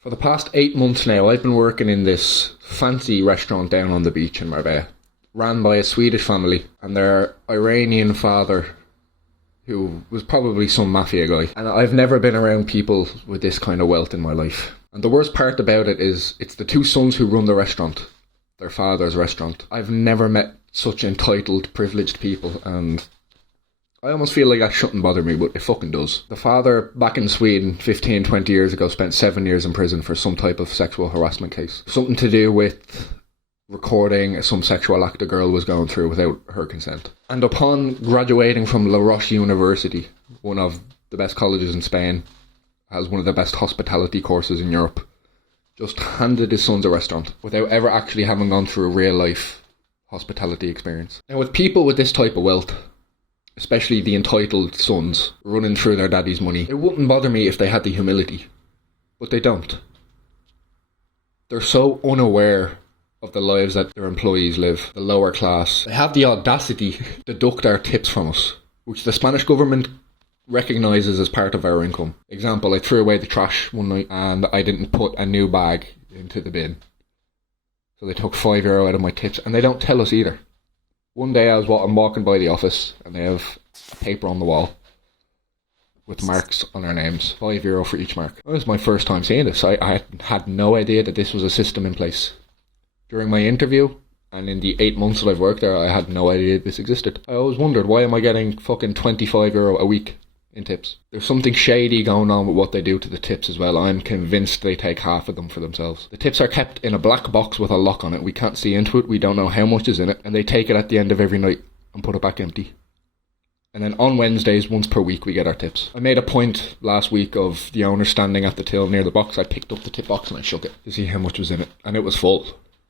For the past 8 months now, I've been working in this fancy restaurant down on the beach in Marbella, ran by a Swedish family and their Iranian father, who was probably some mafia guy. And I've never been around people with this kind of wealth in my life. And the worst part about it is, it's the two sons who run the restaurant, their father's restaurant. I've never met such entitled, privileged people, and I almost feel like that shouldn't bother me, but it fucking does. The father, back in Sweden 15, 20 years ago, spent 7 years in prison for some type of sexual harassment case. Something to do with recording some sexual act a girl was going through without her consent. And upon graduating from La Roche University, one of the best colleges in Spain, has one of the best hospitality courses in Europe, just handed his sons a restaurant without ever actually having gone through a real life hospitality experience. Now, with people with this type of wealth, especially the entitled sons running through their daddy's money, it wouldn't bother me if they had the humility, but they don't. They're so unaware of the lives that their employees live, the lower class. They have the audacity to deduct our tips from us, which the Spanish government recognises as part of our income. Example, I threw away the trash one night and I didn't put a new bag into the bin. So they took €5 out of my tips, and they don't tell us either. One day I'm walking by the office and they have paper on the wall with marks on our names, €5 for each mark. That was my first time seeing this. I had no idea that this was a system in place. During my interview, and in the 8 months that I've worked there, I had no idea this existed. I always wondered, why am I getting fucking €25 a week in tips? There's something shady going on with what they do to the tips as well. I'm convinced they take half of them for themselves. The tips are kept in a black box with a lock on it. We can't see into it, we don't know how much is in it, and they take it at the end of every night and put it back empty. And then on Wednesdays, once per week, we get our tips. I made a point last week of the owner standing at the till near the box. I picked up the tip box and I shook it to see how much was in it, and it was full.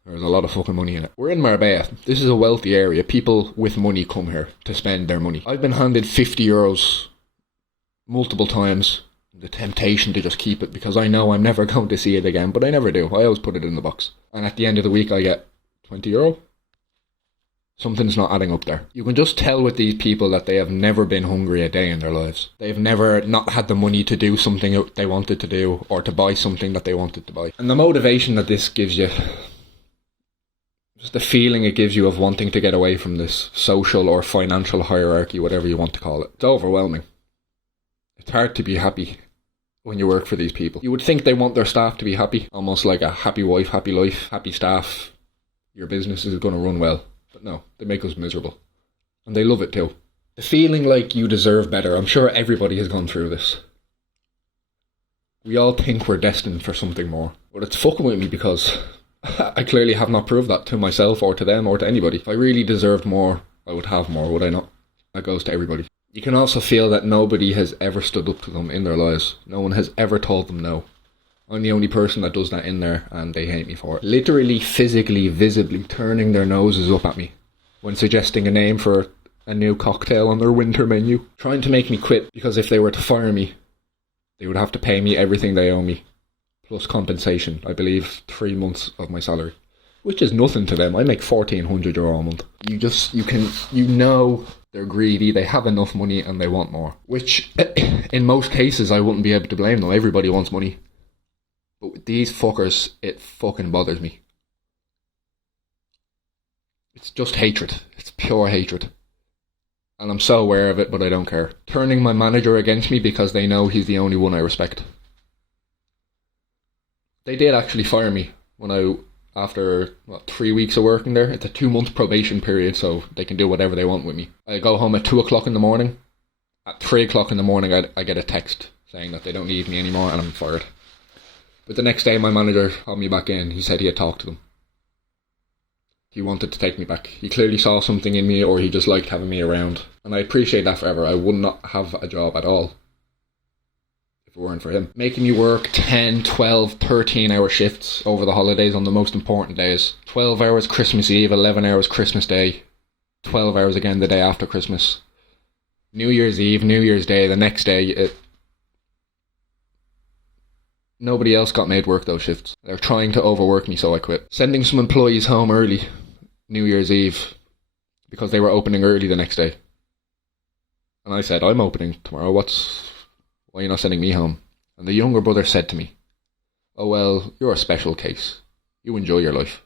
There was a lot of fucking money in it. We're in Marbella. This is a wealthy area. People with money come here to spend their money. I've been handed €50 multiple times. The temptation to just keep it, because I know I'm never going to see it again, but I never do. I always put it in the box. And at the end of the week I get €20. Something's not adding up there. You can just tell with these people that they have never been hungry a day in their lives. They've never not had the money to do something they wanted to do, or to buy something that they wanted to buy. And the motivation that this gives you, just the feeling it gives you of wanting to get away from this social or financial hierarchy, whatever you want to call it, it's overwhelming. It's hard to be happy when you work for these people. You would think they want their staff to be happy, almost like a happy wife, happy life, happy staff. Your business is going to run well. But no, they make us miserable. And they love it too. The feeling like you deserve better, I'm sure everybody has gone through this. We all think we're destined for something more. But it's fucking with me, because I clearly have not proved that to myself or to them or to anybody. If I really deserved more, I would have more, would I not? That goes to everybody. You can also feel that nobody has ever stood up to them in their lives. No one has ever told them no. I'm the only person that does that in there, and they hate me for it. Literally, physically, visibly turning their noses up at me when suggesting a name for a new cocktail on their winter menu. Trying to make me quit, because if they were to fire me, they would have to pay me everything they owe me, plus compensation. I believe 3 months of my salary, which is nothing to them. I make €1,400 a month. You know they're greedy, they have enough money and they want more. Which, in most cases, I wouldn't be able to blame them. Everybody wants money. But with these fuckers, it fucking bothers me. It's just hatred. It's pure hatred. And I'm so aware of it, but I don't care. Turning my manager against me because they know he's the only one I respect. They did actually fire me after 3 weeks of working there. It's a 2-month probation period, so they can do whatever they want with me. I go home at 2 o'clock in the morning. At 3 o'clock in the morning, I get a text saying that they don't need me anymore and I'm fired. But the next day, my manager called me back in. He said he had talked to them. He wanted to take me back. He clearly saw something in me, or he just liked having me around. And I appreciate that forever. I would not have a job at all if it weren't for him. Making me work 10, 12, 13-hour shifts over the holidays on the most important days. 12 hours Christmas Eve, 11 hours Christmas Day, 12 hours again the day after Christmas. New Year's Eve, New Year's Day, the next day. Nobody else got made work those shifts. They're trying to overwork me, so I quit. Sending some employees home early, New Year's Eve, because they were opening early the next day. And I said, I'm opening tomorrow, why are you not sending me home? And the younger brother said to me, Oh well, you're a special case. You enjoy your life.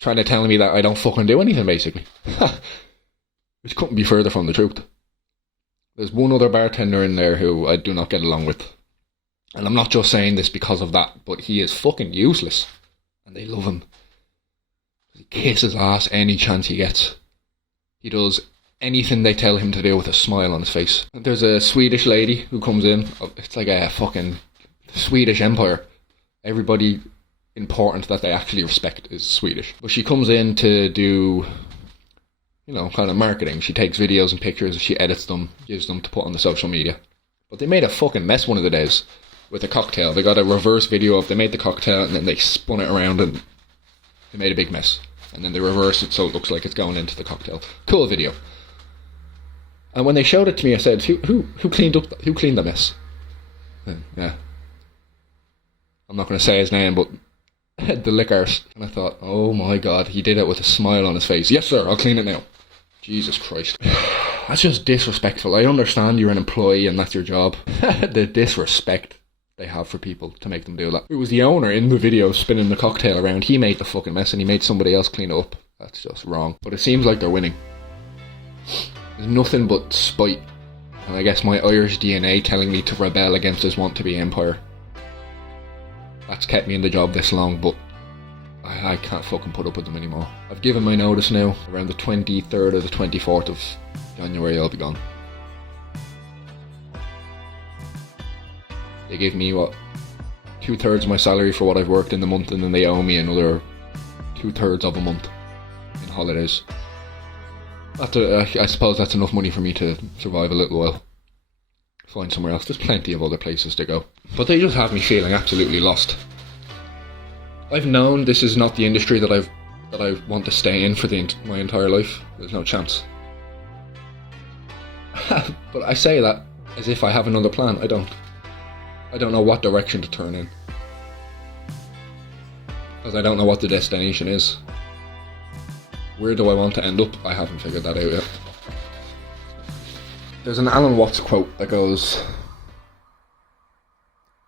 Trying to tell me that I don't fucking do anything, basically. Which couldn't be further from the truth. There's one other bartender in there who I do not get along with. And I'm not just saying this because of that, but he is fucking useless. And they love him. He kisses ass any chance he gets. He does anything they tell him to do with a smile on his face. There's a Swedish lady who comes in. It's like a fucking Swedish empire. Everybody important that they actually respect is Swedish. But she comes in to do, kind of marketing. She takes videos and pictures, she edits them, gives them to put on the social media. But they made a fucking mess one of the days with a cocktail. They got a reverse video of, they made the cocktail and then they spun it around and they made a big mess. And then they reverse it so it looks like it's going into the cocktail. Cool video. And when they showed it to me, I said, who cleaned that mess? Yeah. I'm not going to say his name, but the liquors. And I thought, oh my god, he did it with a smile on his face. Yes sir, I'll clean it now. Jesus Christ. That's just disrespectful. I understand you're an employee and that's your job. The disrespect they have for people to make them do that. It was the owner in the video spinning the cocktail around. He made the fucking mess and he made somebody else clean it up. That's just wrong. But it seems like they're winning. There's nothing but spite. And I guess my Irish DNA telling me to rebel against this want-to-be empire. That's kept me in the job this long, but I can't fucking put up with them anymore. I've given my notice now. Around the 23rd or the 24th of January I'll be gone. They give me, 2/3 of my salary for what I've worked in the month, and then they owe me another 2/3 of a month in holidays. I suppose that's enough money for me to survive a little while. Find somewhere else. There's plenty of other places to go. But they just have me feeling absolutely lost. I've known this is not the industry that I want to stay in for my entire life. There's no chance. But I say that as if I have another plan. I don't. I don't know what direction to turn in. Because I don't know what the destination is. Where do I want to end up? I haven't figured that out yet. There's an Alan Watts quote that goes,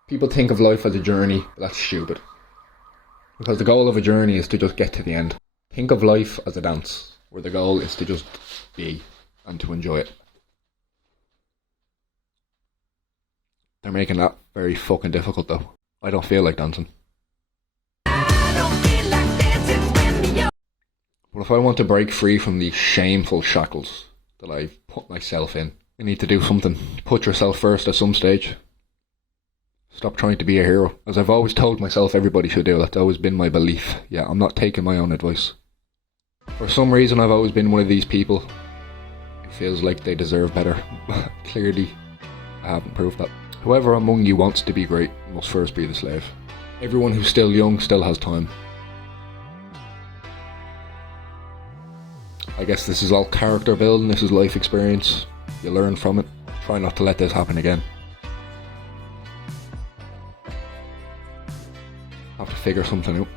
people think of life as a journey, but that's stupid. Because the goal of a journey is to just get to the end. Think of life as a dance, where the goal is to just be and to enjoy it. They're making that very fucking difficult though. I don't feel like dancing. But if I want to break free from these shameful shackles that I've put myself in, I need to do something. Put yourself first at some stage. Stop trying to be a hero. As I've always told myself everybody should do. That's always been my belief. Yeah, I'm not taking my own advice. For some reason I've always been one of these people who feels like they deserve better. Clearly, I haven't proved that. Whoever among you wants to be great must first be the slave. Everyone who's still young still has time. I guess this is all character building, this is life experience. You learn from it. Try not to let this happen again. Have to figure something out.